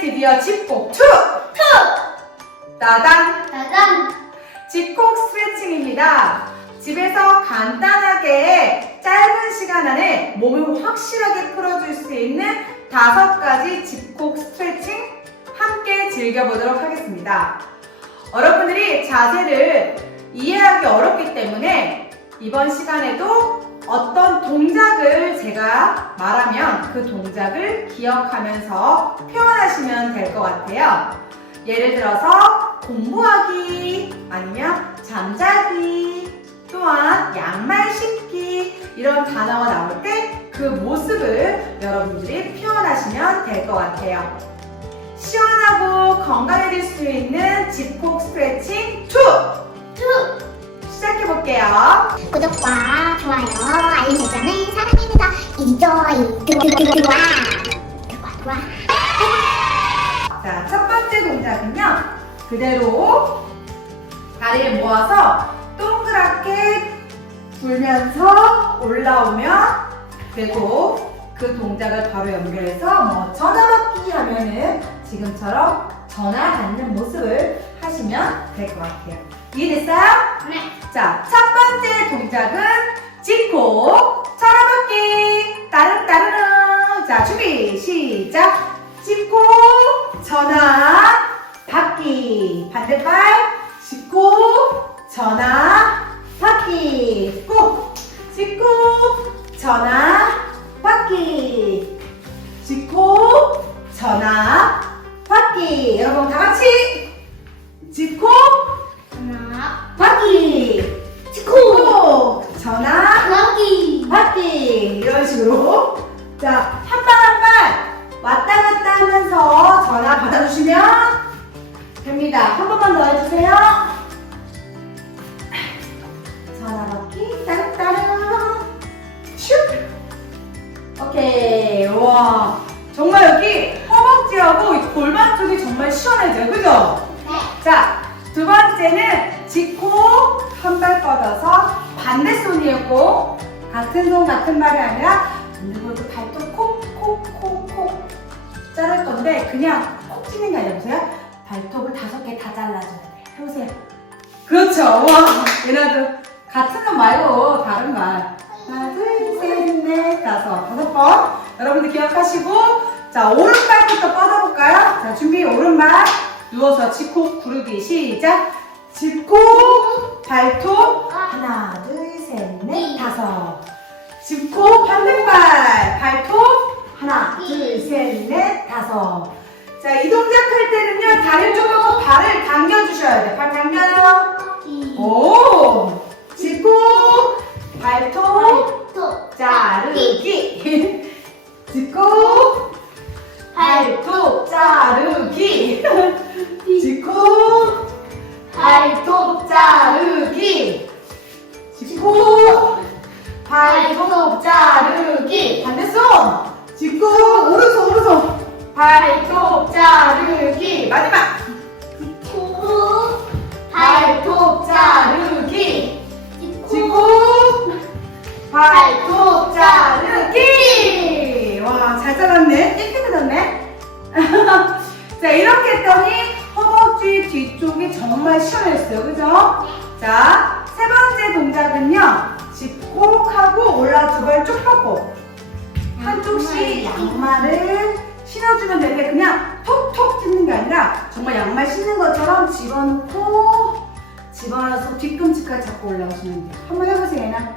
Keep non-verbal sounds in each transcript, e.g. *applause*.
드디어 집콕 투! 따단! 짜잔! 집콕 스트레칭입니다. 집에서 간단하게 짧은 시간 안에 몸을 확실하게 풀어줄 수 있는 다섯 가지 집콕 스트레칭 함께 즐겨보도록 하겠습니다. 여러분들이 자세를 이해하기 어렵기 때문에 이번 시간에도 어떤 동작을 제가 말하면 그 동작을 기억하면서 표현하시면 될 것 같아요. 예를 들어서 공부하기 아니면 잠자기 또한 양말 신기 이런 단어가 나올 때 그 모습을 여러분들이 표현하시면 될 것 같아요. 시원하고 건강해질 수 있는 집콕 스트레칭 2! 시작해볼게요. 구독과 좋아요, 알림 설정은 사랑입니다. 이조이 들어와 들어와 자, 첫 번째 동작은요. 그대로 다리를 모아서 동그랗게 불면서 올라오면 되고 그 동작을 바로 연결해서 뭐 전화받기 하면은 지금처럼 전화 받는 모습을 하시면 될 것 같아요. 이해됐어요? 네. 자, 첫 번째 동작은 짚고 전화받기. 따릉따릉. 자, 준비 시작. 짚고 전화 받기. 반대발. 짚고 전화 받기. 꼭 짚고 전화 식으로. 자 한 발 한 발. 왔다 갔다 하면서 전화 받아주시면 됩니다. 한 번만 더 해주세요. 전화 받기 따릉따릉 슉. 오케이. 와. 정말 여기 허벅지하고 이 골반 쪽이 정말 시원해져요. 그죠? 네. 자, 두 번째는 짚고 한 발 뻗어서 반대 손이었고 같은 손 같은 발이 아니라 반대손도 발톱 콕콕콕콕 자를 건데 그냥 콕 찌는 게 아니라 보세요. 발톱을 다섯 개 다 잘라줘야 돼요. 해보세요. 그렇죠. 와, 얘네도 같은 건 말고 다른 말. 하나, 둘, 셋, 넷, 다섯, 다섯 번. 여러분들 기억하시고 자, 오른발부터 뻗어볼까요? 자, 준비 오른발. 누워서 짚고 구르기 시작. 짚고 발톱 하나 둘 셋 넷 다섯. 짚고 반대발 발톱 하나 둘 셋 넷 다섯. 자, 이 동작 할 때는요 다리를 쭉 펴고 발을 당겨주셔야 돼. 발 당겨요. 오. 짚고 발톱 또 자르기. *laughs* 짚고 발톱 자르기. 짚고 발톱 자르기. *laughs* 짚고 발톱 자르기. 반대손. 짚고 오른손 오른손. 발톱 자르기. 마지막. 치코 발톱 자르기. 짚고 발톱 자르기. 와, 잘 잘랐네. 깨끗해졌네. *laughs* 자, 이렇게 했더니 허벅지 뒤쪽이 정말 시원했어요. 그죠? 자, 동작은요. 집콕하고 올라 두발 쭉 뻗고 한쪽씩 양말을 신어주면 되는데 그냥 톡톡 찢는 게 아니라 정말 양말 신는 것처럼 집어넣고 집어넣어서 뒤꿈치까지 잡고 올라오시면 돼요. 한번 해보세요, 예나.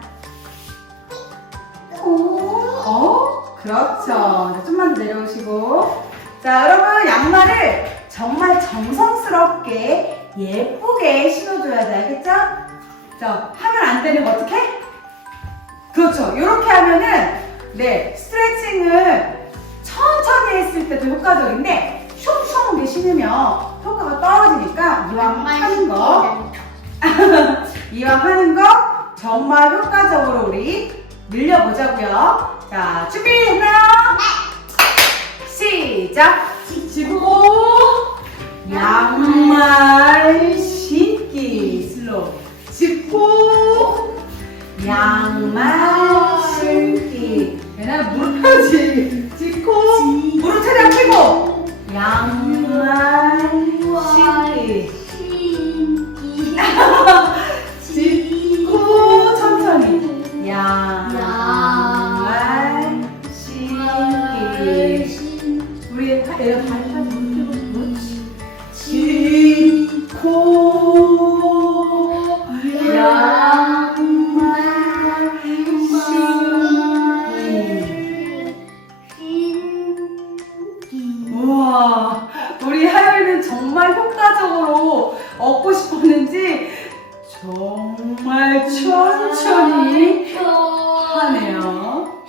어? 그렇죠. 자, 좀만 더 내려오시고. 자, 여러분, 양말을 정말 정성스럽게 예쁘게 신어줘야 돼. 알겠죠? 자, 하면 안 되는 거 어떻게? 그렇죠. 이렇게 하면은, 네, 스트레칭을 천천히 했을 때도 효과적인데, 슝슝하게 신으면 효과가 떨어지니까 이왕 하는 거, *laughs* 이왕 하는 거 정말 효과적으로 우리 늘려보자고요. 자, 준비됐나요? 시작! 짚고 양말 짚고 양말 신기 얘는 무릎 펴지 짚고 무릎 최대한 펴고 양말 정말 효과적으로 얻고 싶었는지 정말 천천히 하네요.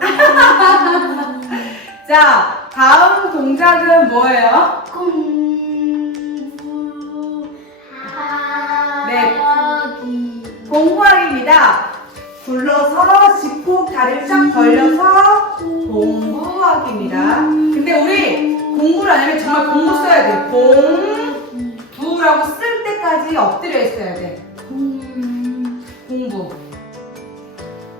*laughs* 자, 다음 동작은 뭐예요? 네. 공부하기입니다. 굴러서 직폭 다리를 쫙 벌려서 공부하기입니다. 근데 우리 공부를 안 하면 정말 공부 써야 돼. 공 부라고 쓸 때까지 엎드려 있어야 돼. 공부.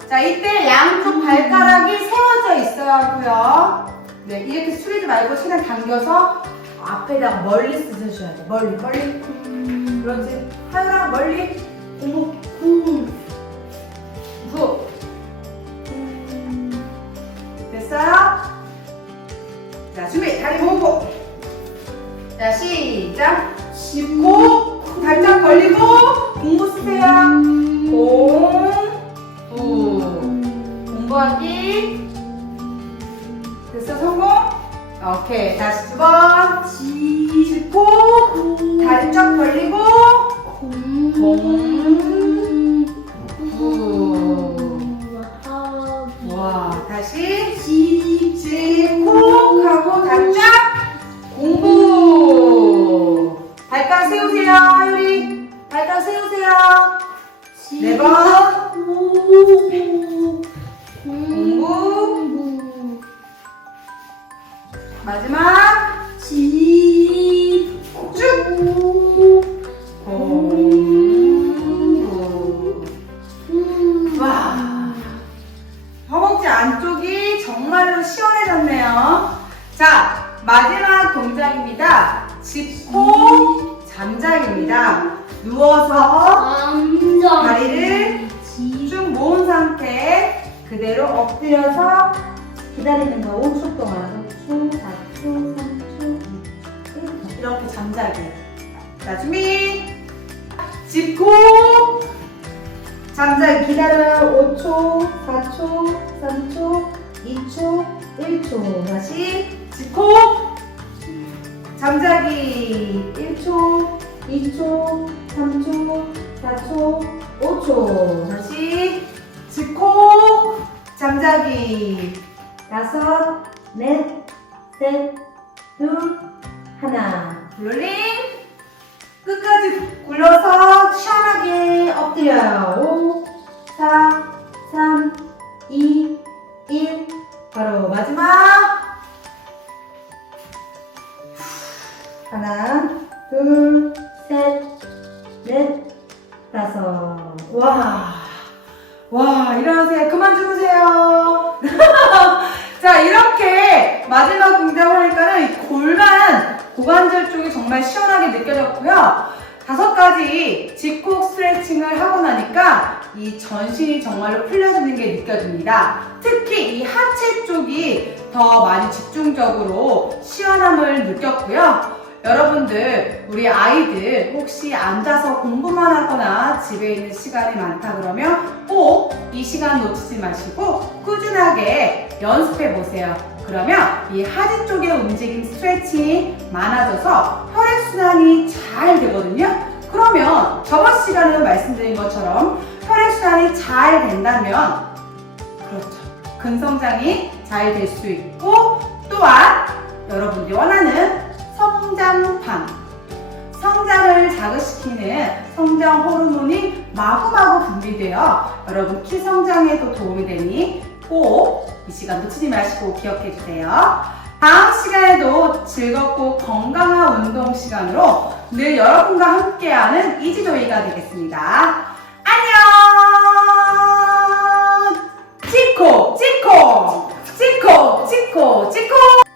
자, 이때 양쪽 발가락이 세워져 있어야 하고요. 네, 이렇게 숙이지 말고 최대한 당겨서 앞에다가 멀리 쓰셔야 돼. 멀리, 멀리. 그렇지. 하율아, 멀리. 공부. 후. 자, 준비. 다리 모으고. 자, 시작. 짚고, 발짝 벌리고, 공부 쓰세요. 공, 부. 공부하기. 됐어, 성공? 오케이. 다시 두 번. 짚고, 다리 공부. 마지막. 쭉. 공부. 와. 허벅지 안쪽이 정말로 시원해졌네요. 자, 마지막 동작입니다. 짚고 잠자기입니다. 누워서 다리를 쭉 모은 상태 그대로 엎드려서 기다리는 거 5초 동안 5초, 4초, 3초, 2초 이렇게 잠자기 자 준비. 짚고 잠자기 기다려요. 5초, 4초, 3초, 2초, 1초 다시 짚고 잠자기. 1초, 2초, 3초, 4초, 5초 다시 잠자기 다섯, 넷, 셋, 둘, 하나. 롤링. 끝까지 굴러서 시원하게 엎드려요. 5, 4, 3, 2, 1 바로 마지막. 하나, 둘, 고관절 쪽이 정말 시원하게 느껴졌고요. 다섯 가지 직콕 스트레칭을 하고 나니까 이 전신이 정말로 풀려지는 게 느껴집니다. 특히 이 하체 쪽이 더 많이 집중적으로 시원함을 느꼈고요. 여러분들, 우리 아이들 혹시 앉아서 공부만 하거나 집에 있는 시간이 많다 그러면 꼭 이 시간 놓치지 마시고 꾸준하게 연습해 보세요. 그러면 이 하지 쪽의 움직임 스트레칭이 많아져서 혈액순환이 잘 되거든요. 그러면 저번 시간에 말씀드린 것처럼 혈액순환이 잘 된다면 그렇죠. 근성장이 잘 될 수 있고 또한 여러분들이 원하는 성장판 성장을 자극시키는 성장 호르몬이 마구마구 분비되어 여러분 키 성장에도 도움이 되니 꼭 이 시간 놓치지 마시고 기억해 주세요. 다음 시간에도 즐겁고 건강한 운동 시간으로 늘 여러분과 함께하는 이지도이가 되겠습니다. 안녕! 찍고, 찍고, 찍고, 찍고, 찍고!